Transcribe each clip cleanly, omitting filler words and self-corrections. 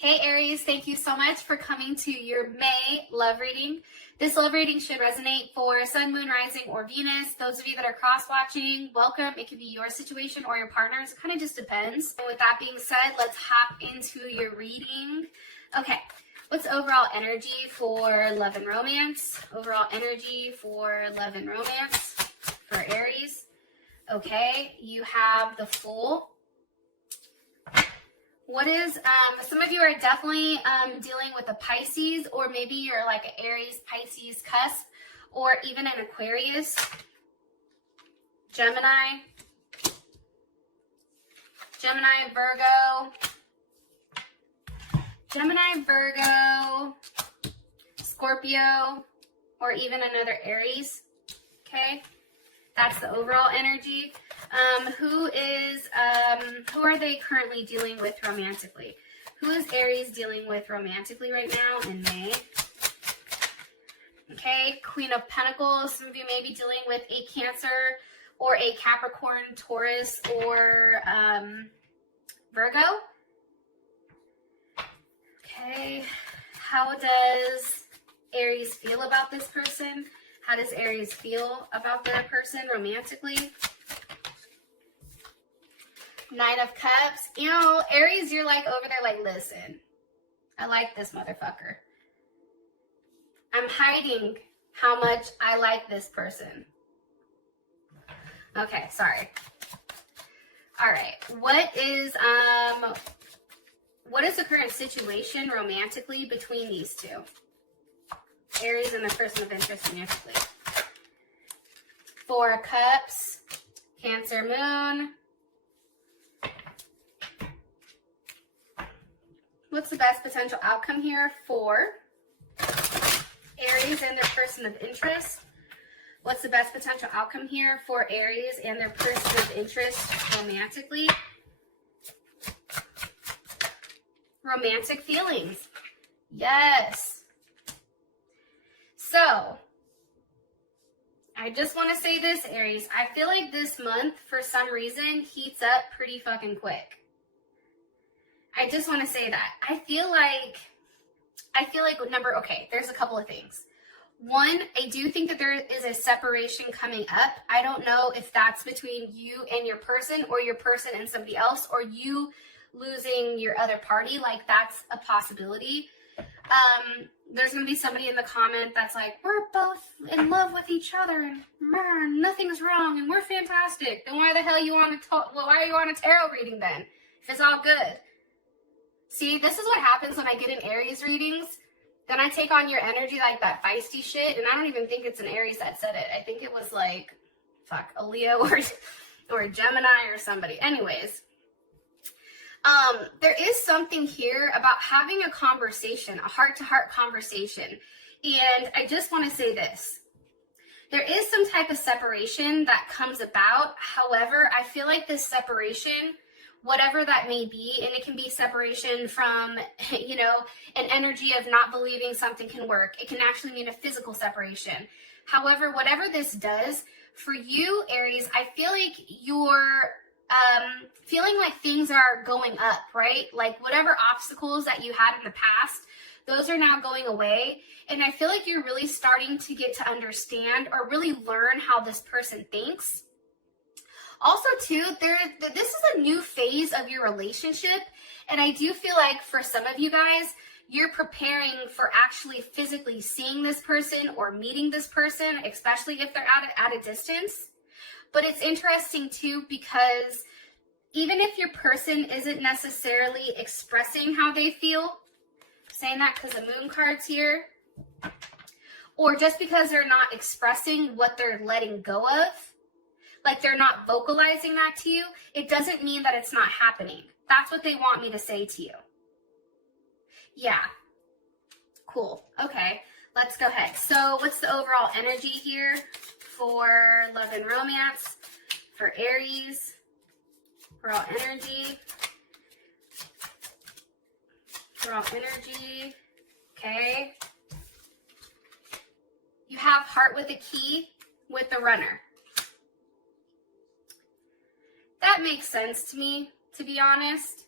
Hey Aries, thank you so much for coming to your May love reading. This love reading should resonate for Sun, Moon, Rising, or Venus. Those of you that are cross-watching, welcome. It could be your situation or your partner's. It kind of just depends. And with that being said, let's hop into your reading. Okay, what's overall energy for love and romance? Overall energy for love and romance for Aries. Okay, you have the Fool. What is, some of you are definitely dealing with a Pisces, or maybe you're like an Aries, Pisces cusp, or even an Aquarius, Gemini, Virgo, Scorpio, or even another Aries, okay? That's the overall energy. Who are they currently dealing with romantically? Who is Aries dealing with romantically right now in May? Okay, Queen of Pentacles. Some of you may be dealing with a Cancer or a Capricorn, Taurus, or Virgo. Okay, how does Aries feel about this person? How does Aries feel about their person romantically? Nine of Cups. You know, Aries, you're like over there like, listen, I like this motherfucker. I'm hiding how much I like this person. Okay, sorry. All right. What is the current situation romantically between these two? Aries and the person of interest romantically. Four of Cups, Cancer Moon. What's the best potential outcome here for Aries and their person of interest? What's the best potential outcome here for Aries and their person of interest romantically? Romantic feelings. Yes. So, I just want to say this, Aries. I feel like this month, for some reason, heats up pretty fucking quick. I just want to say that. I feel like there's a couple of things. One, I do think that there is a separation coming up. I don't know if that's between you and your person, or your person and somebody else, or you losing your other party. Like, that's a possibility. There's going to be somebody in the comment that's like, we're both in love with each other and nothing's wrong and we're fantastic. Then why the hell why are you on a tarot reading then? If it's all good. See, this is what happens when I get in Aries readings. Then I take on your energy like that feisty shit, and I don't even think it's an Aries that said it. I think it was like, a Leo or a Gemini or somebody. Anyways, there is something here about having a conversation, a heart-to-heart conversation. And I just want to say this. There is some type of separation that comes about. However, I feel like this separation, whatever that may be, and it can be separation from, an energy of not believing something can work. It can actually mean a physical separation. However, whatever this does, for you, Aries, I feel like you're feeling like things are going up, right? Like whatever obstacles that you had in the past, those are now going away. And I feel like you're really starting to get to understand or really learn how this person thinks. Also, too, this is a new phase of your relationship, and I do feel like for some of you guys, you're preparing for actually physically seeing this person or meeting this person, especially if they're at a distance. But it's interesting, too, because even if your person isn't necessarily expressing how they feel, I'm saying that because the moon card's here, or just because they're not expressing what they're letting go of, like they're not vocalizing that to you, it doesn't mean that it's not happening. That's what they want me to say to you. Yeah. Cool. Okay. Let's go ahead. So what's the overall energy here for love and romance for Aries? Overall energy. Overall energy. Okay. You have heart with a key with the runner. That makes sense to me, to be honest.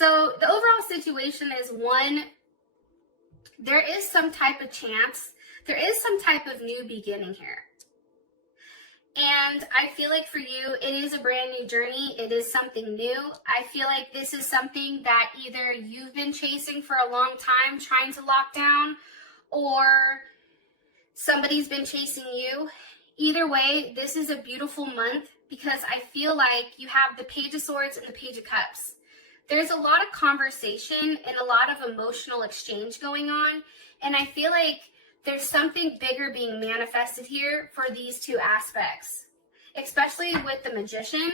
So the overall situation is, one, there is some type of chance, there is some type of new beginning here. And I feel like for you, it is a brand new journey. It is something new. I feel like this is something that either you've been chasing for a long time, trying to lock down, or somebody's been chasing you. Either way, this is a beautiful month because I feel like you have the Page of Swords and the Page of Cups. There's a lot of conversation and a lot of emotional exchange going on. And I feel like there's something bigger being manifested here for these two aspects, especially with the Magician.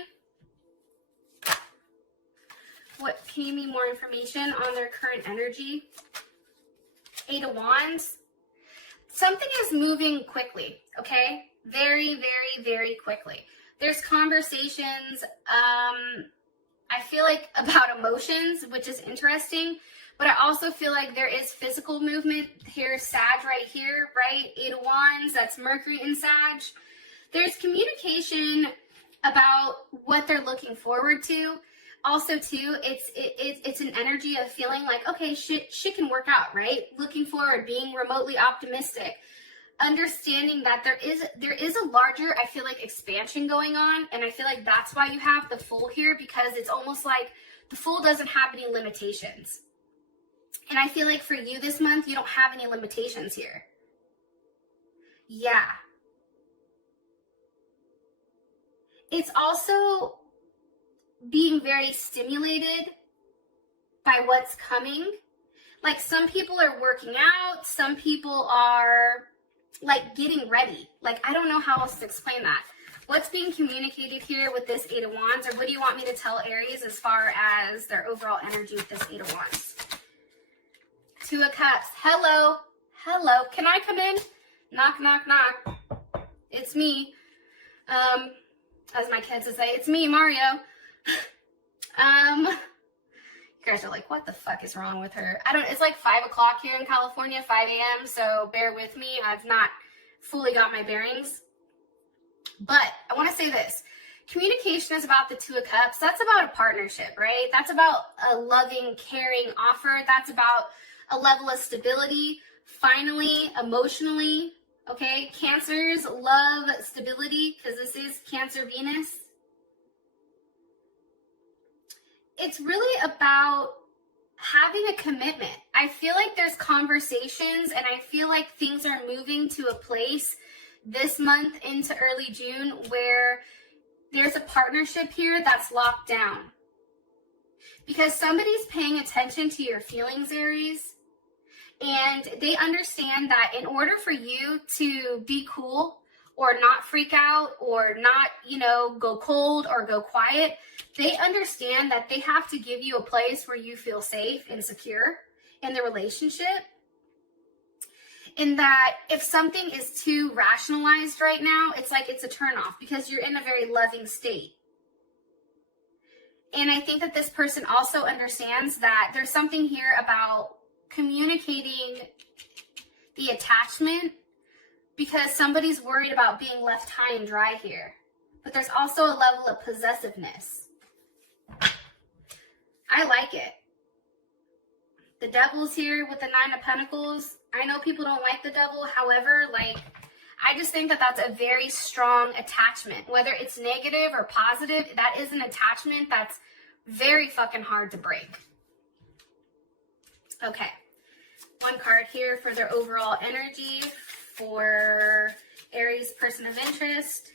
What, can you give me more information on their current energy? 8 of Wands. Something is moving quickly, okay? Very, very, very quickly. There's conversations, I feel like about emotions, which is interesting. But I also feel like there is physical movement. Here's Sag right here, right? 8 of Wands, that's Mercury in Sag. There's communication about what they're looking forward to. Also, too, it's an energy of feeling like, okay, shit can work out, right? Looking forward, being remotely optimistic. Understanding that there is a larger, I feel like, expansion going on. And I feel like that's why you have the Fool here, because it's almost like the Fool doesn't have any limitations. And I feel like for you this month, you don't have any limitations here. Yeah. It's also being very stimulated by what's coming. Like, some people are working out. Some people are, like, getting ready. Like, I don't know how else to explain that. What's being communicated here with this 8 of Wands? Or what do you want me to tell Aries as far as their overall energy with this 8 of Wands? 2 of Cups. Hello. Hello. Can I come in? Knock, knock, knock. It's me. As my kids would say, it's me, Mario. You guys are like, what the fuck is wrong with her? It's like 5 o'clock here in California, 5 a.m. So bear with me. I've not fully got my bearings. But I want to say this. Communication is about the 2 of Cups. That's about a partnership, right? That's about a loving, caring offer. That's about a level of stability, finally, emotionally, okay? Cancers love stability because this is Cancer Venus. It's really about having a commitment. I feel like there's conversations, and I feel like things are moving to a place this month into early June where there's a partnership here that's locked down. Because somebody's paying attention to your feelings, Aries. And they understand that in order for you to be cool or not freak out or not, go cold or go quiet, they understand that they have to give you a place where you feel safe and secure in the relationship. In that if something is too rationalized right now, it's like it's a turnoff because you're in a very loving state. And I think that this person also understands that there's something here about communicating the attachment because somebody's worried about being left high and dry here. But there's also a level of possessiveness. I like it. The Devil's here with the 9 of Pentacles. I know people don't like the Devil. However, I just think that that's a very strong attachment. Whether it's negative or positive, that is an attachment that's very fucking hard to break. Okay. One card here for their overall energy for Aries person of interest.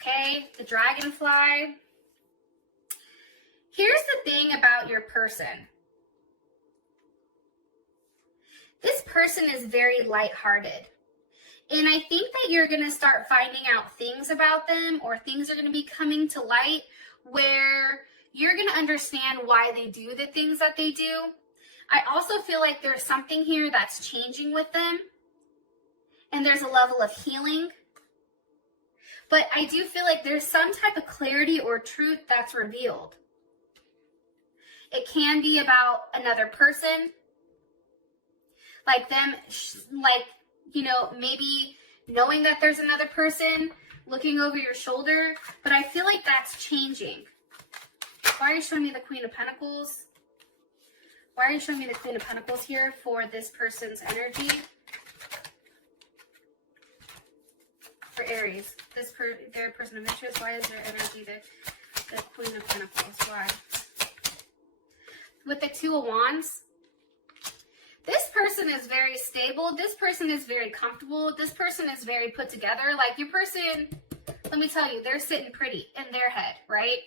Okay, the Dragonfly. Here's the thing about your person. This person is very lighthearted. And I think that you're going to start finding out things about them, or things are going to be coming to light where you're going to understand why they do the things that they do. I also feel like there's something here that's changing with them. And there's a level of healing. But I do feel like there's some type of clarity or truth that's revealed. It can be about another person. Like them, maybe knowing that there's another person looking over your shoulder. But I feel like that's changing. Why are you showing me the Queen of Pentacles? Why are you showing me the Queen of Pentacles here for this person's energy? For Aries, their person of interest, why is their energy the Queen of Pentacles? Why? With the Two of Wands, this person is very stable. This person is very comfortable. This person is very put together. Like your person, let me tell you, they're sitting pretty in their head, right?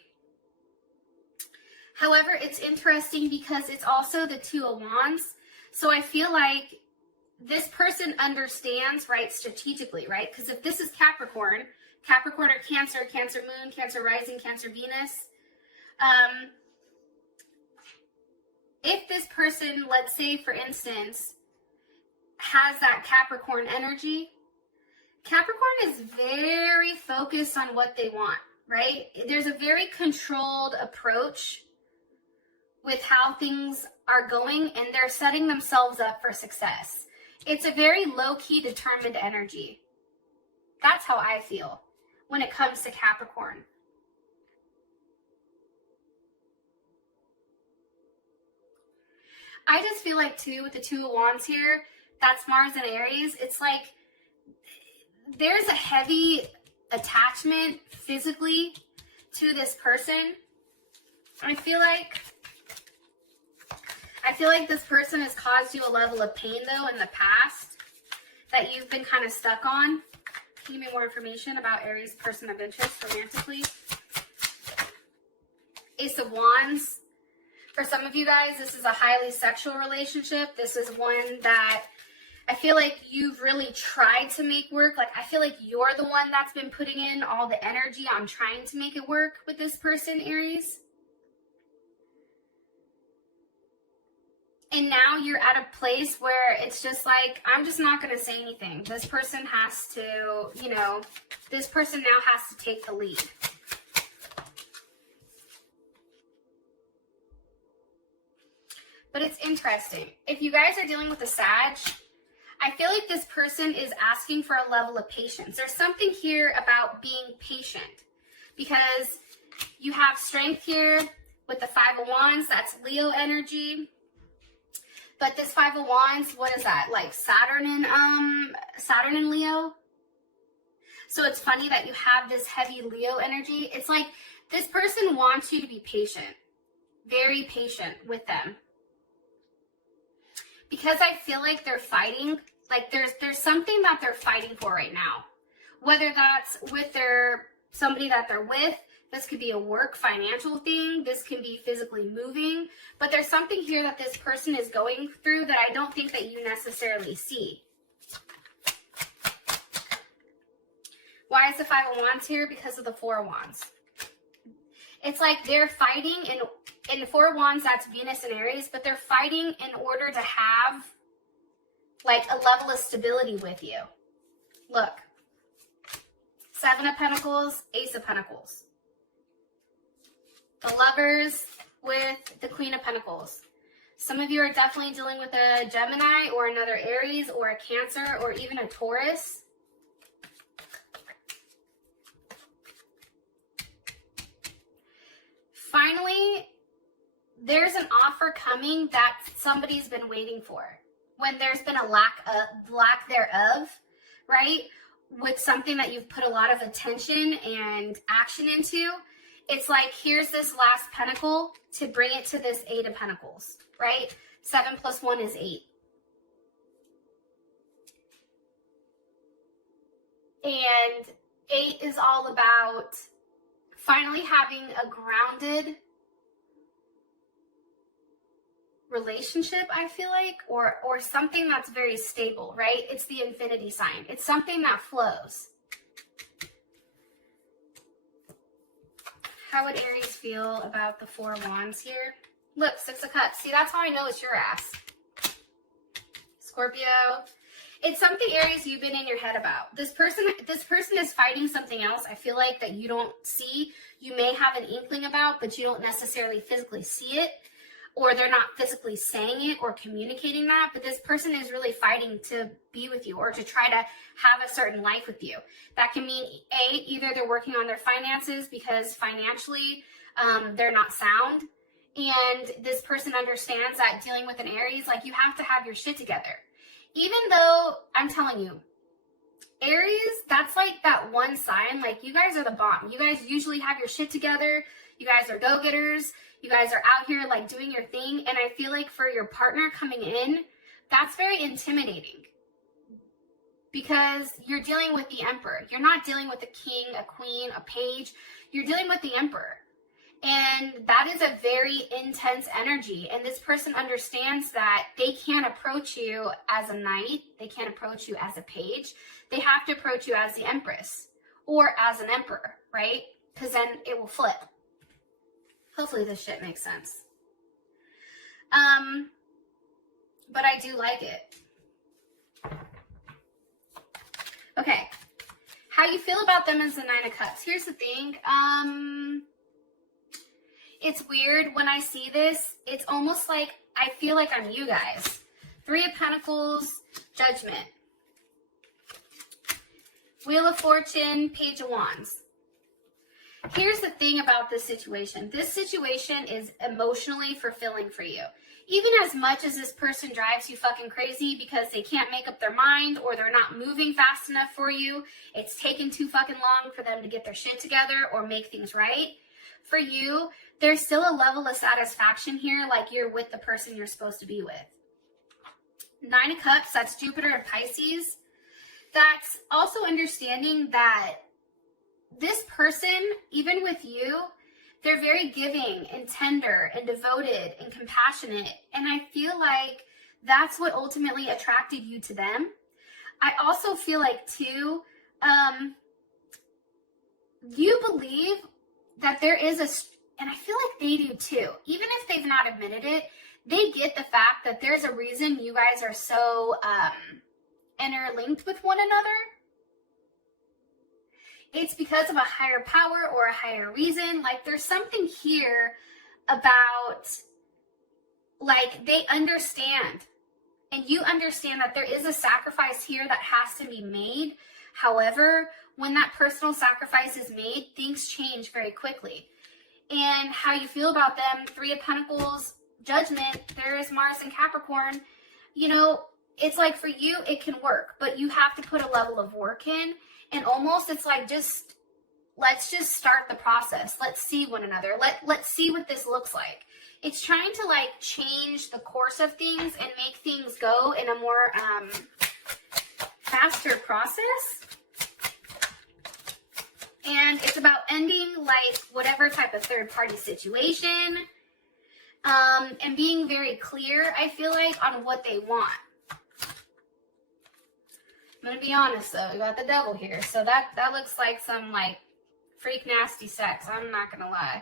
However, it's interesting because it's also the Two of Wands. So I feel like this person understands, right, strategically, right? Because if this is Capricorn or Cancer, Cancer Moon, Cancer Rising, Cancer Venus, if this person, let's say, for instance, has that Capricorn energy, Capricorn is very focused on what they want, right? There's a very controlled approach with how things are going, and they're setting themselves up for success. It's a very low-key, determined energy. That's how I feel when it comes to Capricorn. I just feel like, too, with the Two of Wands here, that's Mars and Aries. It's like there's a heavy attachment physically to this person. I feel like this person has caused you a level of pain, though, in the past that you've been kind of stuck on. Can you give me more information about Aries' person of interest romantically? Ace of Wands. For some of you guys, this is a highly sexual relationship. This is one that I feel like you've really tried to make work. Like, I feel like you're the one that's been putting in all the energy on trying to make it work with this person, Aries. And now you're at a place where it's just like, I'm just not going to say anything. This person has to, this person now has to take the lead. But it's interesting. If you guys are dealing with a Sag, I feel like this person is asking for a level of patience. There's something here about being patient because you have strength here with the Five of Wands. That's Leo energy. But this Five of Wands, what is that? Like Saturn and Leo. So it's funny that you have this heavy Leo energy. It's like this person wants you to be patient, very patient with them. Because I feel like they're fighting, like there's something that they're fighting for right now. Whether that's with somebody that they're with, this could be a work financial thing, this can be physically moving, but there's something here that this person is going through that I don't think that you necessarily see. Why is the Five of Wands here? Because of the Four of Wands. It's like they're fighting in the Four of Wands, that's Venus and Aries, but they're fighting in order to have like a level of stability with you. Look, Seven of Pentacles, Ace of Pentacles. The Lovers with the Queen of Pentacles. Some of you are definitely dealing with a Gemini or another Aries or a Cancer or even a Taurus. Finally, there's an offer coming that somebody's been waiting for. When there's been a lack thereof, right? With something that you've put a lot of attention and action into, it's like, here's this last pentacle to bring it to this Eight of Pentacles, right? 7 + 1 is 8. And 8 is all about finally having a grounded relationship, I feel like, or something that's very stable, right? It's the infinity sign. It's something that flows. How would Aries feel about the Four of Wands here? Look, Six of Cups. See, that's how I know it's your ass. Scorpio. It's something, Aries, you've been in your head about. This person is fighting something else, I feel like, that you don't see. You may have an inkling about, but you don't necessarily physically see it. Or they're not physically saying it or communicating that, but this person is really fighting to be with you or to try to have a certain life with you. That can mean, either they're working on their finances because financially they're not sound, and this person understands that dealing with an Aries, like, you have to have your shit together. Even though, I'm telling you, Aries, that's like that one sign, like, you guys are the bomb. You guys usually have your shit together. You guys are go-getters. You guys are out here, like, doing your thing. And I feel like for your partner coming in, that's very intimidating. Because you're dealing with the Emperor. You're not dealing with a king, a queen, a page. You're dealing with the Emperor. And that is a very intense energy. And this person understands that they can't approach you as a knight. They can't approach you as a page. They have to approach you as the Empress or as an Emperor, right? Because then it will flip. Hopefully this shit makes sense. But I do like it. Okay. How you feel about them is the Nine of Cups. Here's the thing. It's weird when I see this. It's almost like I feel like I'm you guys. Three of Pentacles, Judgment. Wheel of Fortune, Page of Wands. Here's the thing about this situation. This situation is emotionally fulfilling for you. Even as much as this person drives you fucking crazy because they can't make up their mind or they're not moving fast enough for you, it's taken too fucking long for them to get their shit together or make things right. For you, there's still a level of satisfaction here, like you're with the person you're supposed to be with. Nine of Cups, that's Jupiter and Pisces. That's also understanding that this person, even with you, they're very giving and tender and devoted and compassionate. And I feel like that's what ultimately attracted you to them. I also feel like, too, you believe that there is and I feel like they do too, even if they've not admitted it, they get the fact that there's a reason you guys are so interlinked with one another. It's because of a higher power or a higher reason. Like, there's something here about, like, they understand. And you understand that there is a sacrifice here that has to be made. However, when that personal sacrifice is made, things change very quickly. And how you feel about them, Three of Pentacles, Judgment, there is Mars and Capricorn. You know, it's like for you, it can work. But you have to put a level of work in. And almost it's like, let's just start the process. Let's see one another. Let's see what this looks like. It's trying to, like, change the course of things and make things go in a more faster process. And it's about ending, like, whatever type of third-party situation. And being very clear, I feel like, on what they want. I'm going to be honest, though. We got the devil here. So that looks like some, like, freak nasty sex. I'm not going to lie.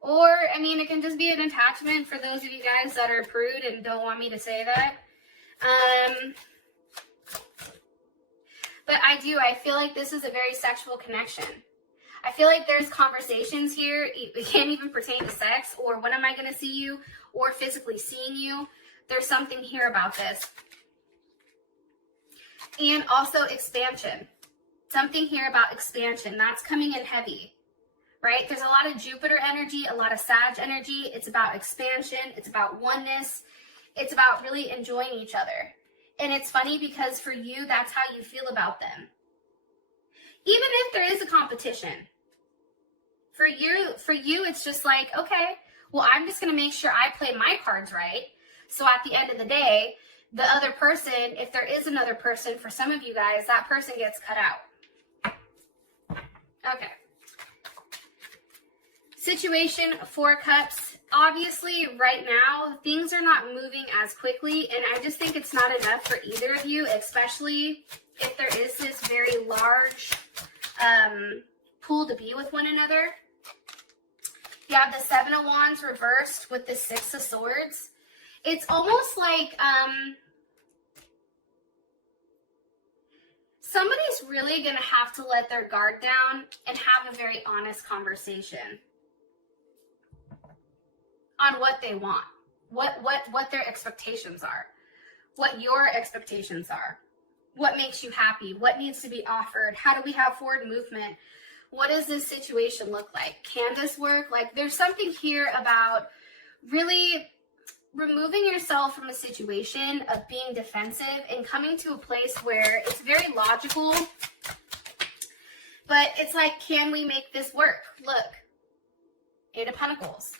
Or, I mean, it can just be an attachment for those of you guys that are prude and don't want me to say that. But I feel like this is a very sexual connection. I feel like there's conversations here. It can't even pertain to sex or when am I going to see you or physically seeing you. There's something here about this. And also expansion. Something here about expansion. That's coming in heavy, right? There's a lot of Jupiter energy, a lot of Sag energy. It's about expansion. It's about oneness. It's about really enjoying each other. And it's funny because for you, that's how you feel about them. Even if there is a competition. For you, it's just like, okay, well, I'm just going to make sure I play my cards right. So at the end of the day, the other person, if there is another person, for some of you guys, that person gets cut out. Okay. Situation, Four Cups. Obviously, right now, things are not moving as quickly, and I just think it's not enough for either of you, especially if there is this very large pool to be with one another. You have the Seven of Wands reversed with the Six of Swords. It's almost like somebody's really going to have to let their guard down and have a very honest conversation on what they want, what their expectations are, what your expectations are, what makes you happy, what needs to be offered, how do we have forward movement, what does this situation look like, can this work? Like, there's something here about really removing yourself from a situation of being defensive and coming to a place where it's very logical, but it's like, can we make this work? Look, Eight of Pentacles.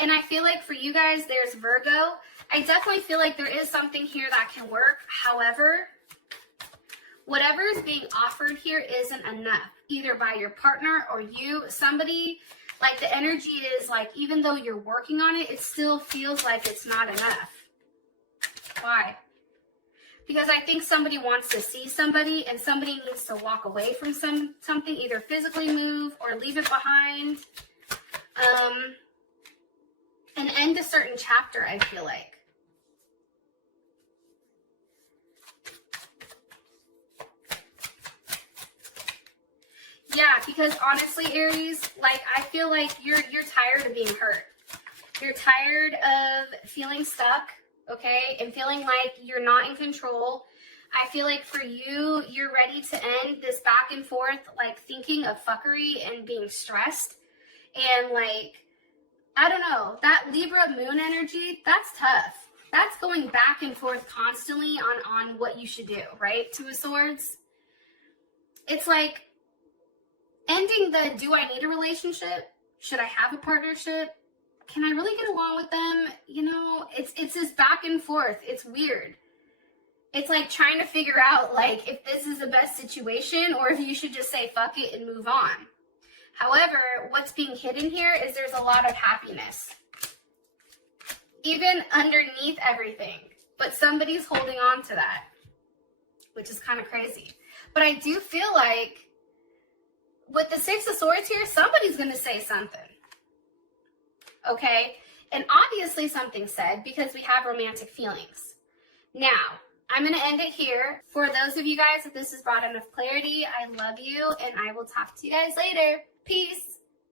And I feel like for you guys, there's Virgo. I definitely feel like there is something here that can work. However, whatever is being offered here isn't enough, either by your partner or you. Somebody, like the energy is like, even though you're working on it, it still feels like it's not enough. Why? Because I think somebody wants to see somebody, and somebody needs to walk away from something, either physically move or leave it behind. And end a certain chapter, I feel like. Yeah, because honestly, Aries, like, I feel like you're tired of being hurt. You're tired of feeling stuck, okay? And feeling like you're not in control. I feel like for you, you're ready to end this back and forth, like thinking of fuckery and being stressed. And like, I don't know, that Libra moon energy, that's tough. That's going back and forth constantly on what you should do, right? Two of Swords. It's like ending the, do I need a relationship? Should I have a partnership? Can I really get along with them? You know, it's this back and forth. It's weird. It's like trying to figure out like if this is the best situation or if you should just say fuck it and move on. However, what's being hidden here is there's a lot of happiness, even underneath everything, but somebody's holding on to that, which is kind of crazy. But I do feel like with the Six of Swords here, somebody's going to say something, okay? And obviously something said, because we have romantic feelings. Now, I'm going to end it here. For those of you guys that this has brought enough clarity, I love you, and I will talk to you guys later. Peace.